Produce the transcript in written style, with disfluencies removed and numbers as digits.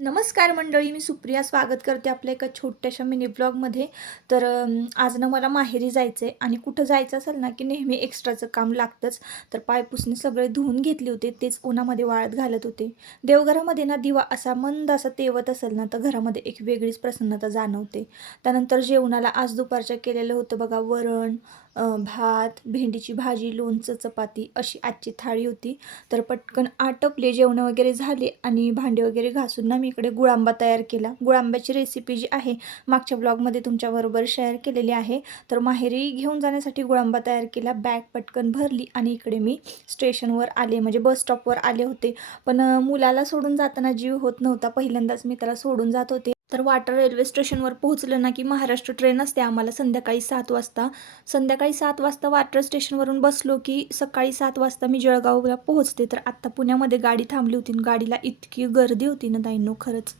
नमस्कार मंडळी, मी सुप्रिया स्वागत करते आपल्या एका छोट्याशा मिनी ब्लॉगमध्ये. तर आज ना मला माहेरी जायचं आहे आणि कुठं जायचं असेल ना की नेहमी एक्स्ट्राचं काम लागतंच. तर पायपुसणे सगळे धुवून घेतले होते, तेच उन्हामध्ये वाळत घालत होते. देवघरामध्ये ना दिवा असा मंद असा तेवत असेल ना तर घरामध्ये एक वेगळीच प्रसन्नता जाणवते. त्यानंतर जेवणाला आज दुपारच्या केलेलं होतं बघा, वरण, भात, भेंडीची भाजी, लोणचं, चपाती अशी आजची थाळी होती. तर पटकन आटपले, जेवणं वगैरे झाले आणि भांडे वगैरे घासून ना मी इकडे गुळांबा तयार केला. गुळांब्याची रेसिपी जी आहे मागच्या ब्लॉगमध्ये तुमच्याबरोबर शेअर केलेली आहे. तर माहेरी घेऊन जाण्यासाठी गुळांबा तयार केला, बॅग पटकन भरली आणि इकडे मी स्टेशनवर आले, म्हणजे बस स्टॉपवर आले होते. पण मुलाला सोडून जाताना जीव होत नव्हता, पहिल्यांदाच मी त्याला सोडून जात होते. तर वाटर रेल्वे स्टेशनवर पोहोचलं ना की महाराष्ट्र ट्रेन असते आम्हाला संध्याकाळी 7 वाजता. संध्याकाळी 7 वाजता वाटर स्टेशनवरून बसलो की सकाळी 7 वाजता मी जळगावला पोहोचते. तर आत्ता पुण्यामध्ये गाडी थांबली होती आणि गाडीला इतकी गर्दी होती ना ताईंनो, खरंच.